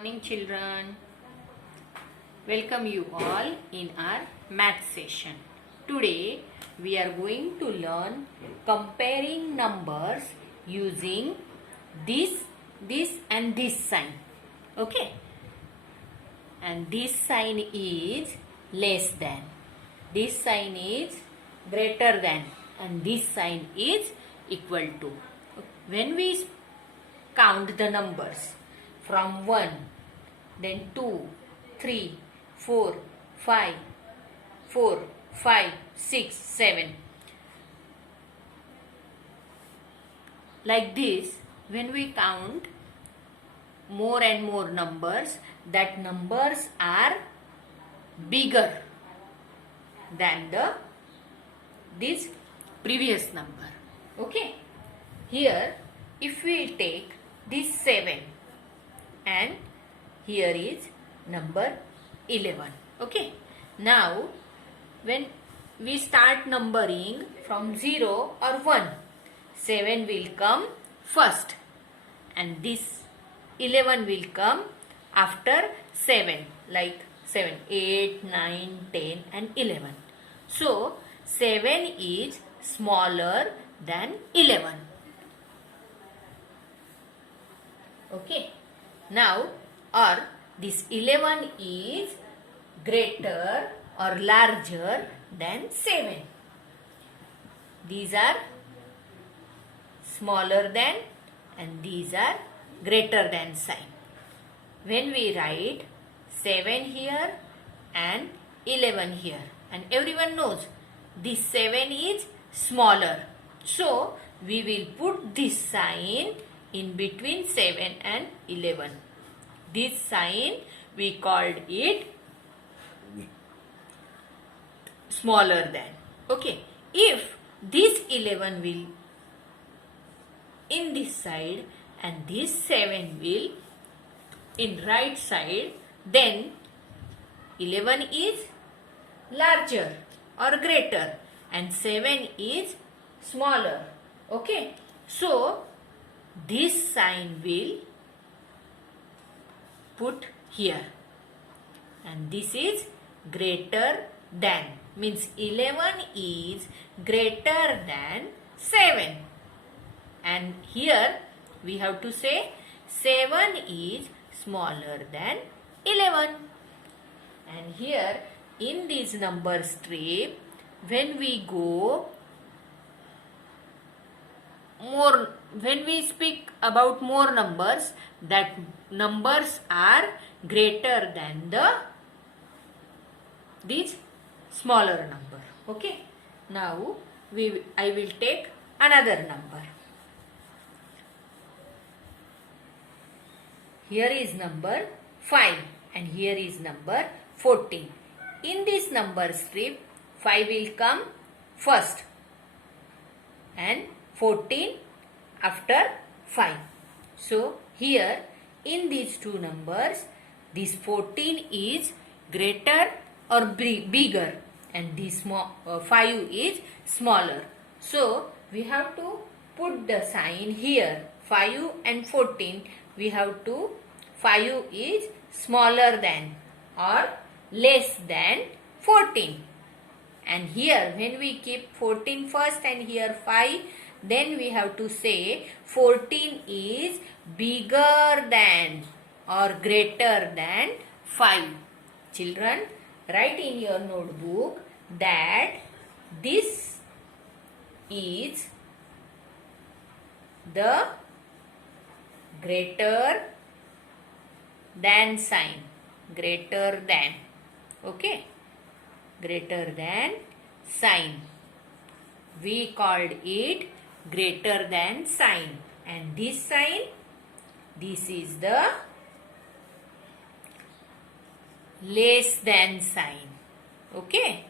Morning children, welcome you all in our math session. Today we are going to learn comparing numbers using this and this sign. Okay, and this sign is less than, this sign is greater than, and this sign is equal to. When we count the numbers from 1, then 2, 3, 4, 5, 4, 5, 6, 7. Like this, when we count more and more numbers, that numbers are bigger than this previous number. Okay. Here, if we take this 7 and here is number 11. Okay. Now, when we start numbering from 0 or 1, 7 will come first and this 11 will come after 7, like 7, 8, 9, 10 and 11. So, 7 is smaller than 11. Okay. Now, or this 11 is greater or larger than 7. These are smaller than and these are greater than sign. When we write 7 here and 11 here, and everyone knows this 7 is smaller. So, we will put this sign in between 7 and 11. This sign we called it smaller than. Okay. If this 11 will in this side and this 7 will in right side, then 11 is larger or greater and 7 is smaller. Okay. So, this sign will put here and this is greater than, means 11 is greater than 7, and here we have to say 7 is smaller than 11. And here in this number strip, when we go more, when we speak about more numbers, that numbers are greater than this smaller number. Okay. Now I will take another number. Here is number 5 and here is number 14. In this number strip, 5 will come first and 14 after 5. So, here in these two numbers, this 14 is greater or bigger and this 5 is smaller. So, we have to put the sign here. 5 and 14, we have to, 5 is smaller than or less than 14. And here when we keep 14 first and here 5, then we have to say 14 is bigger than or greater than 5. Children, write in your notebook that this is the greater than sign. Greater than. Okay. Greater than sign. We called it greater than sign, and this sign, this is the less than sign. Okay.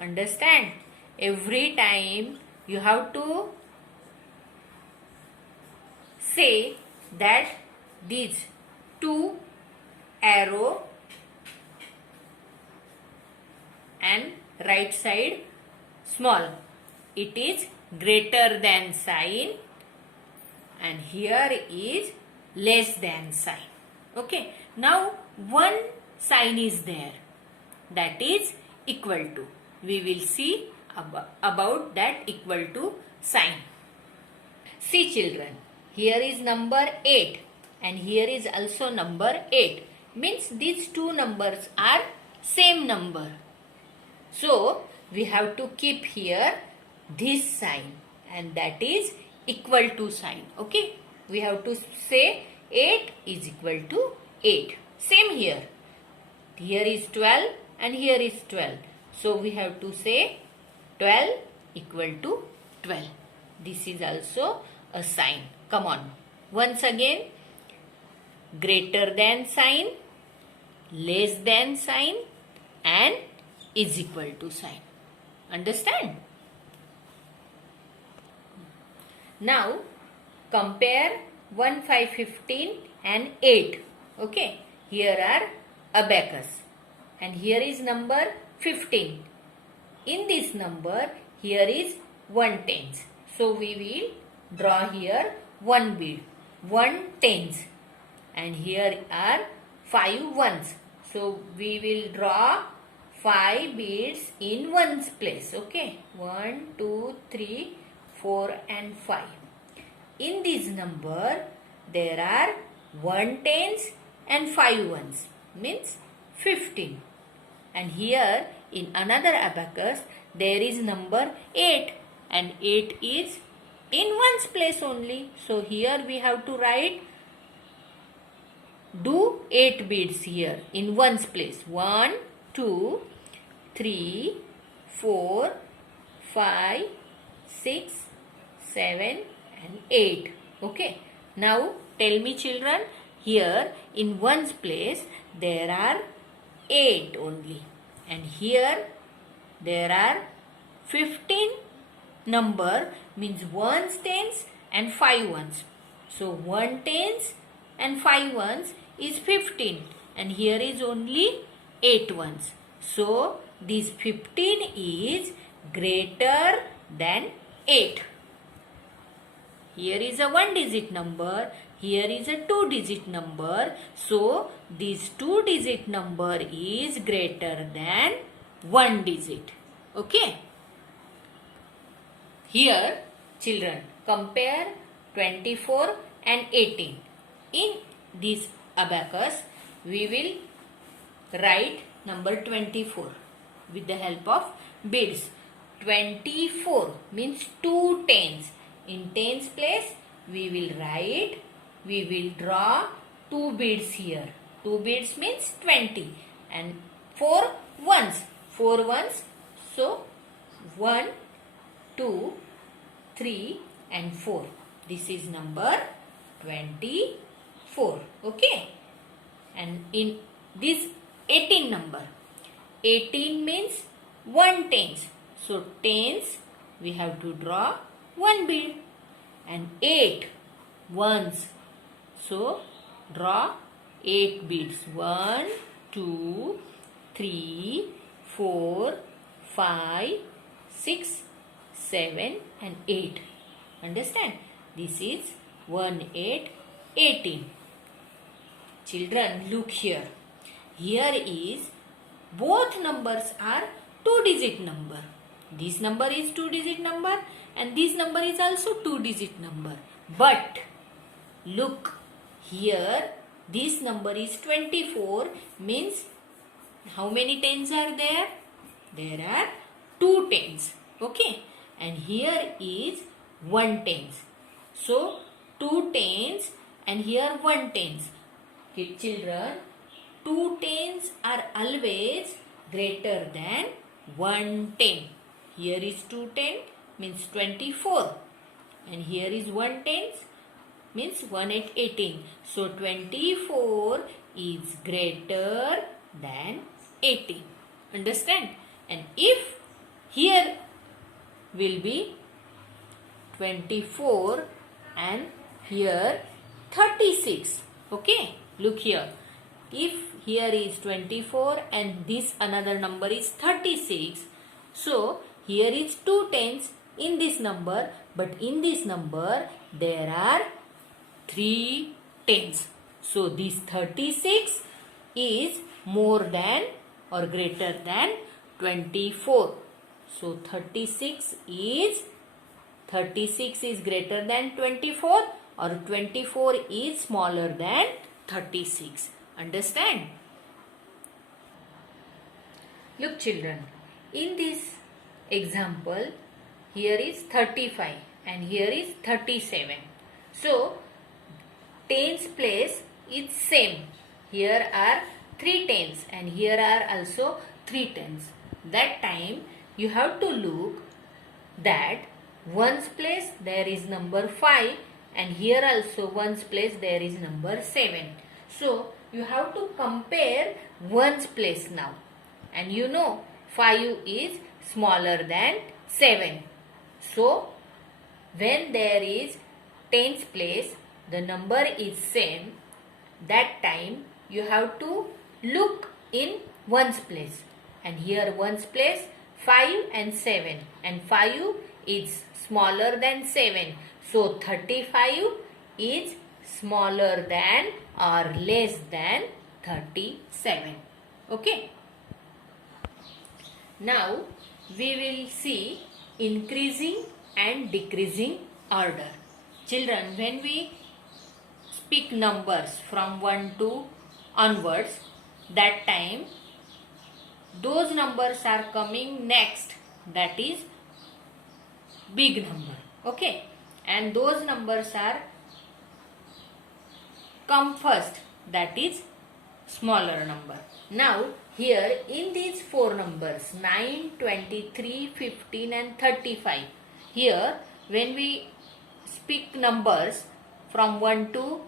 Understand? Every time you have to say that these two arrow and right side small, it is greater than sign and here is less than sign. Okay. Now one sign is there, that is equal to. We will see about that equal to sign. See children, here is number 8 and here is also number 8. Means these two numbers are same number. So we have to keep here this sign, and that is equal to sign. Okay. We have to say 8 is equal to 8. Same here. Here is 12 and here is 12. So we have to say 12 equal to 12. This is also a sign. Come on. Once again, greater than sign, less than sign, and is equal to sign. Understand? Now compare 1, 5, 15 and 8. Okay. Here are abacus and here is number 15. In this number here is 1 tens. So we will draw here 1 bead, 1 tens, and here are 5 ones. So we will draw 5 beads in ones place. Okay. 1, 2, 3, 4 and 5. In this number there are 1 tens and 5 ones, means 15. And here in another abacus there is number 8 and 8 is in ones place only. So here we have to write, do 8 beads here in ones place. 1, 2, 3, 4, 5, 6, 7 and 8. Okay. Now tell me children, here in ones place there are 8 only, and here there are 15 number, means 1 tens and 5 ones. So 1 tens and 5 ones is 15 and here is only 8 ones. So this 15 is greater than 8. Here is a 1 digit number, here is a 2 digit number. So this 2 digit number is greater than 1 digit. Okay. Here children, compare 24 and 18. In this abacus we will write number 24 with the help of beads. 24 means 2 tens. In tens place we will draw 2 beads here. 2 beads means 20 and 4 ones. 4 ones. So 1, 2, 3 and 4. This is number 24. Okay. And in this 18 number, 18 means 1 tens. So tens we have to draw 1 bead, and 8 ones. So draw 8 beads. 1, 2, 3, 4, 5, 6, 7 and 8. Understand? This is 1, 8, 18. Children, look here. Here is both numbers are 2 digit number. This number is 2 digit number and this number is also 2 digit number. But look here, this number is 24, means how many tens are there? There are 2 tens. Okay. And here is 1 tens. So 2 tens and here 1 tens. Okay, children, 2 tens are always greater than 1 ten. Here is 2 ten means 24 and here is 1 tens means 1 8 18. So 24 is greater than 18. Understand? And if here will be 24 and here 36. Okay, look here. If here is 24 and this another number is 36, so here is 2 tens in this number, but in this number there are 3 tens. So this 36 is more than or greater than 24. So 36 is greater than 24 or 24 is smaller than 36. Understand? Look children, in this example, here is 35 and here is 37. So, tens place is same. Here are 3 tens and here are also 3 tens. That time you have to look that ones place there is number 5 and here also ones place there is number 7. So, you have to compare ones place now. And you know 5 is smaller than 7. So, when there is tens place, the number is same. That time you have to look in ones place. And here ones place 5 and 7. And 5 is smaller than 7. So, 35 is smaller than or less than 37. Okay. Now, we will see increasing and decreasing order. Children, when we speak numbers from 1 to onwards, that time those numbers are coming next, that is big number. Okay. And those numbers are come first, that is smaller number. Now, here in these 4 numbers 9, 23, 15 and 35. Here when we speak numbers from 1 to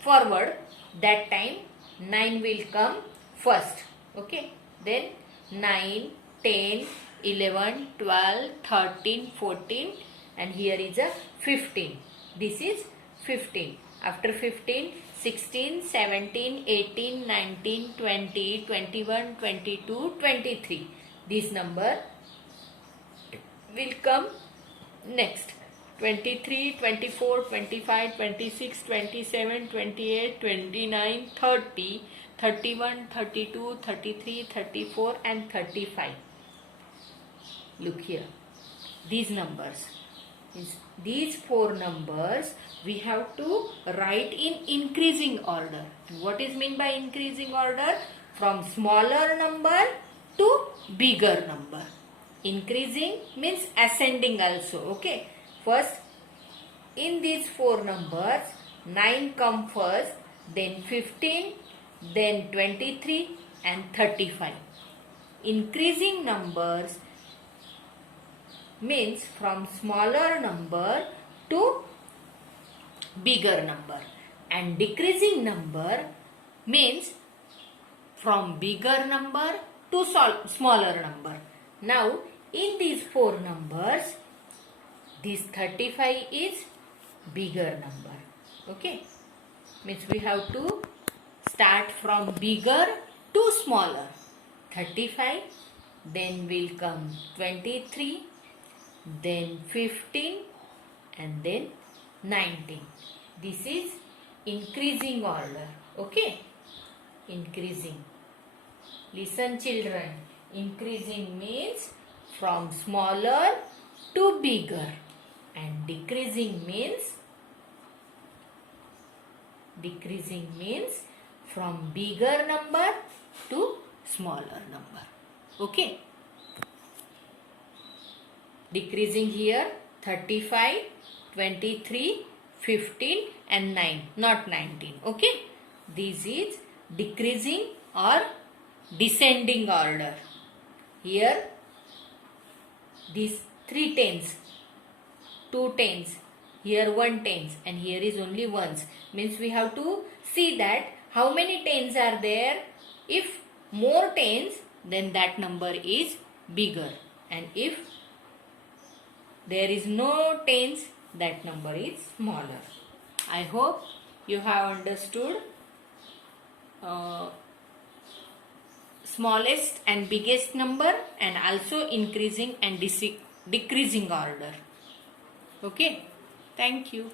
forward, that time 9 will come first. Okay. Then 9, 10, 11, 12, 13, 14 and here is a 15. This is 15. After 15, 16, 17, 18, 19, 20, 21, 22, 23. This number will come next. 23, 24, 25, 26, 27, 28, 29, 30, 31, 32, 33, 34 and 35. Look here. These numbers. These 4 numbers we have to write in increasing order. What is meant by increasing order? From smaller number to bigger number. Increasing means ascending also. Okay. First, in these 4 numbers, 9 come first, then 15, then 23 and 35. Increasing numbers means from smaller number to bigger number, and decreasing number means from bigger number to smaller number. Now in these 4 numbers, this 35 is bigger number. Okay, means we have to start from bigger to smaller. 35, then will come 23, then 15 and then 19. This is increasing order. Okay, increasing. Listen children, increasing means from smaller to bigger, and decreasing means from bigger number to smaller number. Okay. Decreasing here 35, 23, 15 and 9, not 19. Okay. This is decreasing or descending order. Here these 3 tens, 2 tens, here 1 tens and here is only ones. Means we have to see that how many tens are there. If more tens, then that number is bigger, and if there is no tens, that number is smaller. I hope you have understood smallest and biggest number, and also increasing and decreasing order. Okay, thank you.